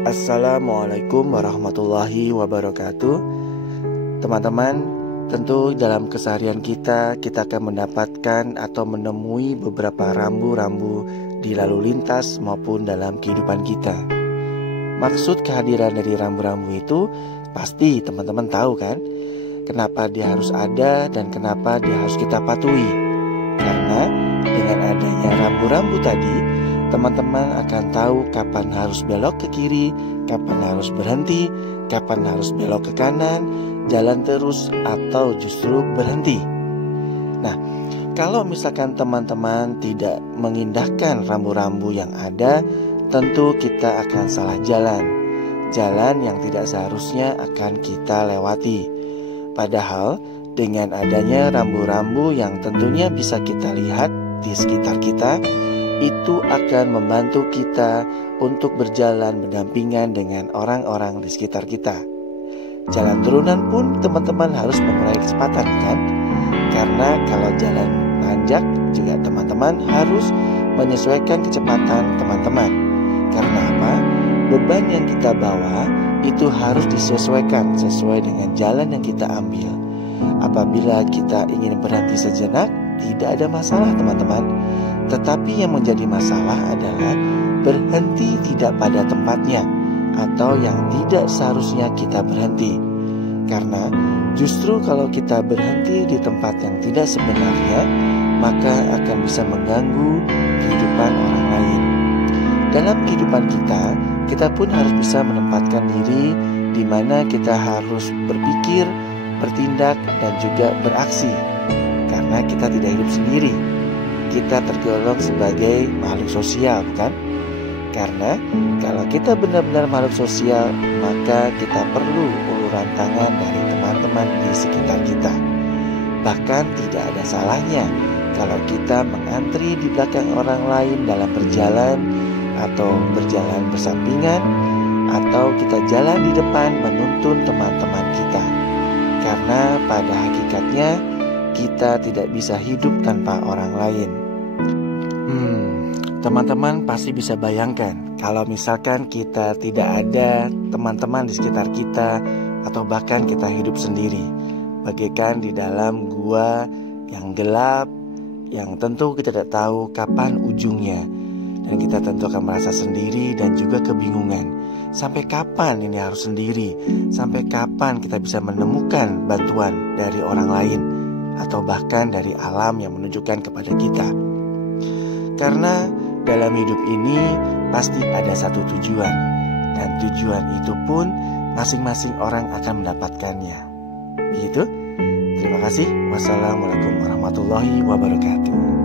Assalamualaikum warahmatullahi wabarakatuh. Teman-teman, tentu dalam keseharian kita akan mendapatkan atau menemui beberapa rambu-rambu di lalu lintas maupun dalam kehidupan kita. Maksud kehadiran dari rambu-rambu itu pasti teman-teman tahu kan? Kenapa dia harus ada dan kenapa dia harus kita patuhi? Karena dengan adanya rambu-rambu tadi, teman-teman akan tahu kapan harus belok ke kiri, kapan harus berhenti, kapan harus belok ke kanan, jalan terus atau justru berhenti. Nah, kalau misalkan teman-teman tidak mengindahkan rambu-rambu yang ada, tentu kita akan salah jalan. Jalan yang tidak seharusnya akan kita lewati. Padahal dengan adanya rambu-rambu yang tentunya bisa kita lihat di sekitar kita, itu akan membantu kita untuk berjalan berdampingan dengan orang-orang di sekitar kita. Jalan turunan pun teman-teman harus mengurangi kecepatan kan? Karena kalau jalan nanjak juga teman-teman harus menyesuaikan kecepatan teman-teman. Karena apa? Beban yang kita bawa itu harus disesuaikan sesuai dengan jalan yang kita ambil. Apabila kita ingin berhenti sejenak, tidak ada masalah teman-teman. Tetapi yang menjadi masalah adalah berhenti tidak pada tempatnya atau yang tidak seharusnya kita berhenti. Karena justru kalau kita berhenti di tempat yang tidak sebenarnya, maka akan bisa mengganggu kehidupan orang lain. Dalam kehidupan kita pun harus bisa menempatkan diri di mana kita harus berpikir, bertindak, dan juga beraksi. Karena kita tidak hidup sendiri. Kita tergolong sebagai makhluk sosial, bukan? Karena kalau kita benar-benar makhluk sosial, maka kita perlu uluran tangan dari teman-teman di sekitar kita. Bahkan tidak ada salahnya kalau kita mengantri di belakang orang lain dalam berjalan, atau berjalan bersampingan, atau kita jalan di depan menuntun teman-teman kita. Karena pada hakikatnya kita tidak bisa hidup tanpa orang lain. Teman-teman pasti bisa bayangkan kalau misalkan kita tidak ada teman-teman di sekitar kita, atau bahkan kita hidup sendiri, bagaikan di dalam gua yang gelap, yang tentu kita tidak tahu kapan ujungnya. Dan kita tentu akan merasa sendiri dan juga kebingungan. Sampai kapan ini harus sendiri? Sampai kapan kita bisa menemukan bantuan dari orang lain, atau bahkan dari alam yang menunjukkan kepada kita? Karena dalam hidup ini pasti ada satu tujuan, dan tujuan itu pun masing-masing orang akan mendapatkannya. Begitu? Terima kasih. Wassalamualaikum warahmatullahi wabarakatuh.